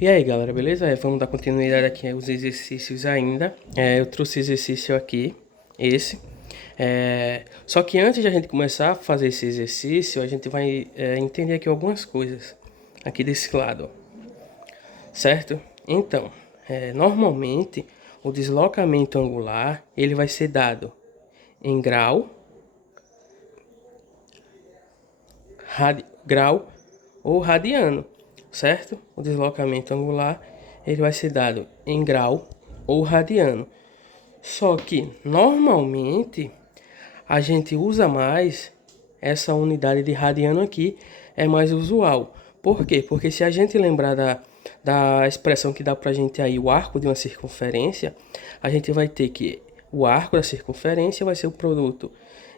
E aí galera, beleza? Vamos dar continuidade aqui aos exercícios ainda. Eu trouxe exercício aqui, esse. Só que antes de a gente começar a fazer esse exercício, a gente vai entender aqui algumas coisas, aqui desse lado, ó. Certo? Então, normalmente o deslocamento angular, ele vai ser dado em grau ou radiano, certo? O deslocamento angular ele vai ser dado em grau ou radiano. Só que normalmente a gente usa mais essa unidade de radiano aqui, é mais usual. Por quê? Porque se a gente lembrar da expressão que dá pra gente aí, o arco de uma circunferência, a gente vai ter que o arco da circunferência vai ser o produto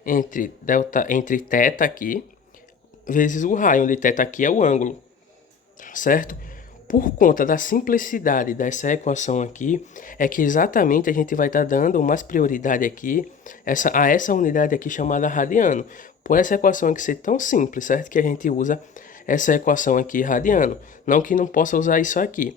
entre θ aqui vezes o raio, onde θ aqui é o ângulo, certo? Por conta da simplicidade dessa equação aqui, é que exatamente a gente vai estar dando mais prioridade aqui a essa unidade aqui chamada radiano. Por essa equação aqui ser tão simples, certo? Que a gente usa essa equação aqui radiano. Não que não possa usar isso aqui.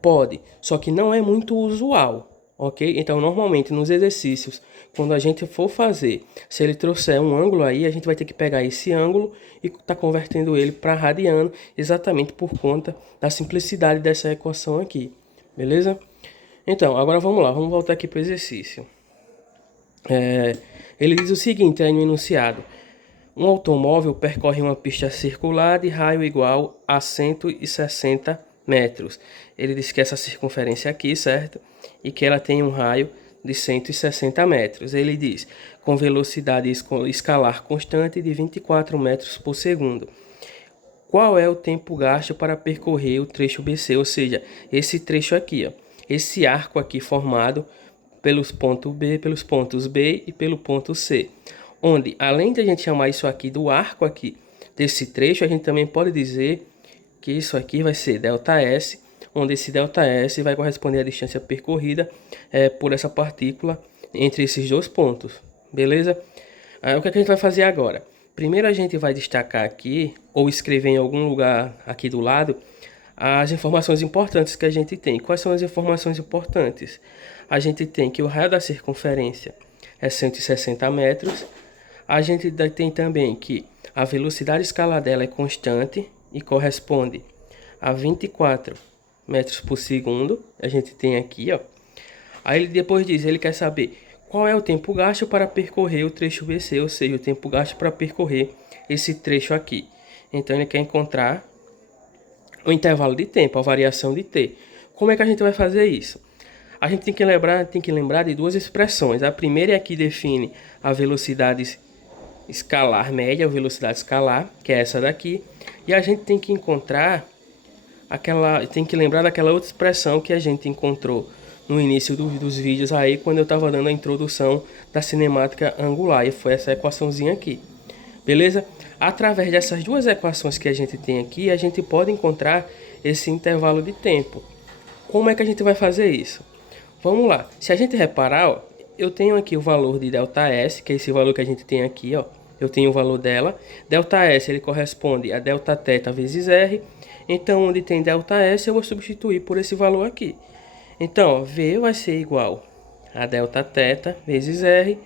Pode, só que não é muito usual, ok? Então, normalmente nos exercícios, quando a gente for fazer, se ele trouxer um ângulo aí, a gente vai ter que pegar esse ângulo e tá convertendo ele para radiano, exatamente por conta da simplicidade dessa equação aqui, beleza? Então, agora vamos lá, vamos voltar aqui para o exercício. Ele diz o seguinte, aí no enunciado: um automóvel percorre uma pista circular de raio igual a 160 metros. Ele diz que essa circunferência aqui, certo? E que ela tem um raio de 160 metros. Ele diz, com velocidade escalar constante de 24 metros por segundo. Qual é o tempo gasto para percorrer o trecho BC? Ou seja, esse trecho aqui, ó, esse arco aqui formado pelos pontos B e pelo ponto C. Onde, além de a gente chamar isso aqui do arco aqui desse trecho, a gente também pode dizer que isso aqui vai ser ΔS, onde esse ΔS vai corresponder à distância percorrida por essa partícula entre esses dois pontos, beleza? O que a gente vai fazer agora? Primeiro a gente vai destacar aqui, ou escrever em algum lugar aqui do lado, as informações importantes que a gente tem. Quais são as informações importantes? A gente tem que o raio da circunferência é 160 metros. A gente tem também que a velocidade escalar dela é constante e corresponde a 24 metros por segundo. A gente tem aqui, ó. Aí ele depois diz, ele quer saber qual é o tempo gasto para percorrer o trecho BC, ou seja, o tempo gasto para percorrer esse trecho aqui. Então ele quer encontrar o intervalo de tempo, a variação de t. Como é que a gente vai fazer isso? A gente tem que lembrar de duas expressões. A primeira é a que define a velocidade escalar média, a velocidade escalar, que é essa daqui. E a gente tem que lembrar daquela outra expressão que a gente encontrou no início dos vídeos aí, quando eu estava dando a introdução da cinemática angular, e foi essa equaçãozinha aqui. Beleza? Através dessas duas equações que a gente tem aqui, a gente pode encontrar esse intervalo de tempo. Como é que a gente vai fazer isso? Vamos lá. Se a gente reparar, ó, eu tenho aqui o valor de ΔS, que é esse valor que a gente tem aqui, ó. Eu tenho o valor dela. ΔS ele corresponde a Δθ vezes R. Então, onde tem ΔS, eu vou substituir por esse valor aqui. Então, ó, V vai ser igual a Δθ vezes R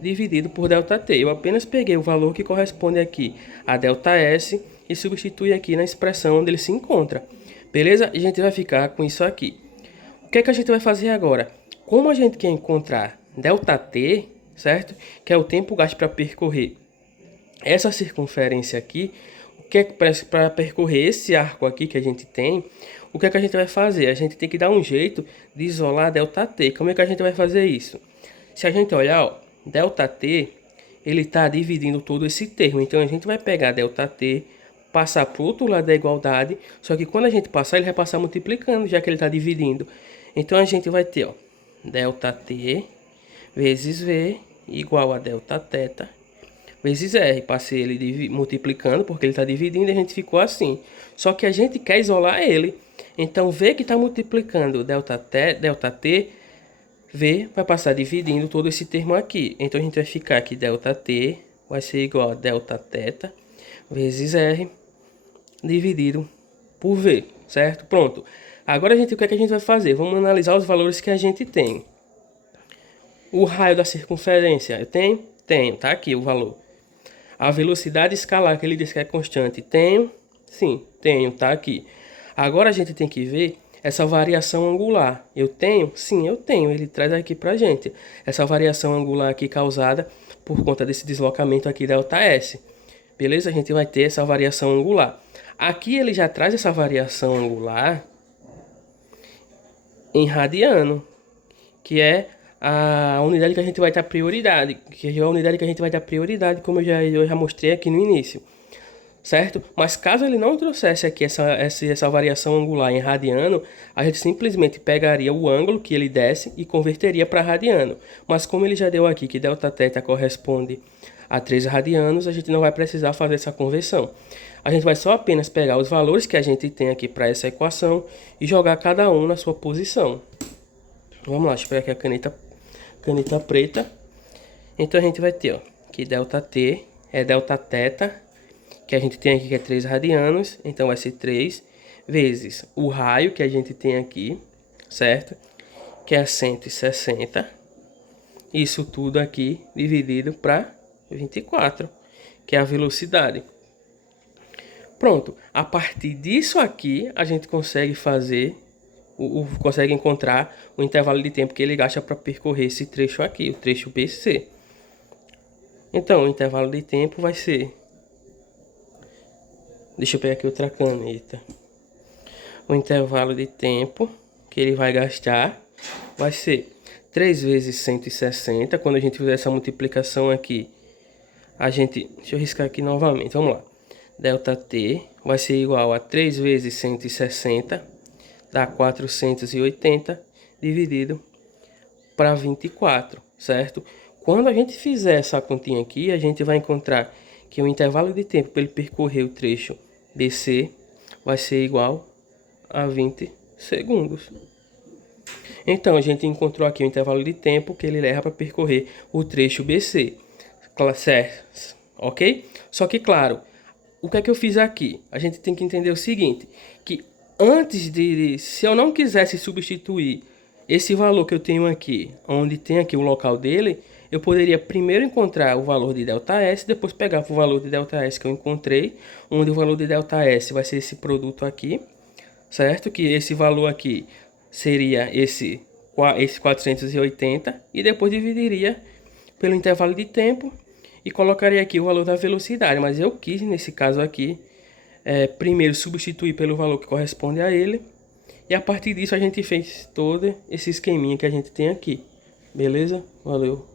dividido por ΔT. Eu apenas peguei o valor que corresponde aqui a ΔS e substitui aqui na expressão onde ele se encontra. Beleza? A gente vai ficar com isso aqui. O que é que a gente vai fazer agora? Como a gente quer encontrar ΔT, certo? Que é o tempo gasto para percorrer essa circunferência aqui, o que é para percorrer esse arco aqui que a gente tem, o que é que a gente vai fazer? A gente tem que dar um jeito de isolar ΔT. Como é que a gente vai fazer isso? Se a gente olhar, ó, ΔT, ele está dividindo todo esse termo. Então a gente vai pegar ΔT, passar para o outro lado da igualdade, só que quando a gente passar, ele vai passar multiplicando, já que ele está dividindo. Então a gente vai ter, ó, ΔT vezes V igual a Δθ vezes R. Passei ele multiplicando porque ele está dividindo e a gente ficou assim. Só que a gente quer isolar ele. Então V que está multiplicando ΔT, V vai passar dividindo todo esse termo aqui. Então a gente vai ficar aqui ΔT vai ser igual a Δθ vezes R dividido por V. certo? Pronto. Agora o que é que a gente vai fazer? Vamos analisar os valores que a gente tem. O raio da circunferência, eu tenho? Tenho, tá aqui o valor. A velocidade escalar, que ele diz que é constante, tenho? Sim, tenho, tá aqui. Agora a gente tem que ver essa variação angular. Eu tenho? Sim, eu tenho. Ele traz aqui pra gente. Essa variação angular aqui causada por conta desse deslocamento aqui ΔS. Beleza? A gente vai ter essa variação angular. Aqui ele já traz essa variação angular em radiano, que é a unidade que a gente vai dar prioridade, como eu já mostrei aqui no início, certo? Mas caso ele não trouxesse aqui essa variação angular em radiano, a gente simplesmente pegaria o ângulo que ele desse e converteria para radiano. Mas como ele já deu aqui que Δθ corresponde a 3 radianos, a gente não vai precisar fazer essa conversão. A gente vai só apenas pegar os valores que a gente tem aqui para essa equação e jogar cada um na sua posição. Vamos lá, deixa eu pegar aqui a caneta preta. Então a gente vai ter, ó, que ΔT é Δθ, que a gente tem aqui que é 3 radianos, então vai ser 3 vezes o raio que a gente tem aqui, certo? Que é 160. Isso tudo aqui dividido para 24, que é a velocidade. Pronto, a partir disso aqui a gente consegue fazer, consegue encontrar o intervalo de tempo que ele gasta para percorrer esse trecho aqui, o trecho BC. Então o intervalo de tempo vai ser, deixa eu pegar aqui outra caneta. O intervalo de tempo que ele vai gastar vai ser 3 vezes 160. Quando a gente fizer essa multiplicação aqui, deixa eu riscar aqui novamente, vamos lá. ΔT vai ser igual a 3 vezes 160, dá 480, dividido para 24, certo? Quando a gente fizer essa continha aqui, a gente vai encontrar que o intervalo de tempo para ele percorrer o trecho BC vai ser igual a 20 segundos. Então, a gente encontrou aqui o intervalo de tempo que ele leva para percorrer o trecho BC, certo? Ok? Só que, claro, o que é que eu fiz aqui? A gente tem que entender o seguinte, que se eu não quisesse substituir esse valor que eu tenho aqui, onde tem aqui o local dele, eu poderia primeiro encontrar o valor de ΔS, depois pegar o valor de ΔS que eu encontrei, onde o valor de ΔS vai ser esse produto aqui, certo? Que esse valor aqui seria esse 480, e depois dividiria pelo intervalo de tempo e colocaria aqui o valor da velocidade, mas eu quis, nesse caso aqui, primeiro substituir pelo valor que corresponde a ele, e a partir disso a gente fez todo esse esqueminha que a gente tem aqui, beleza? Valeu!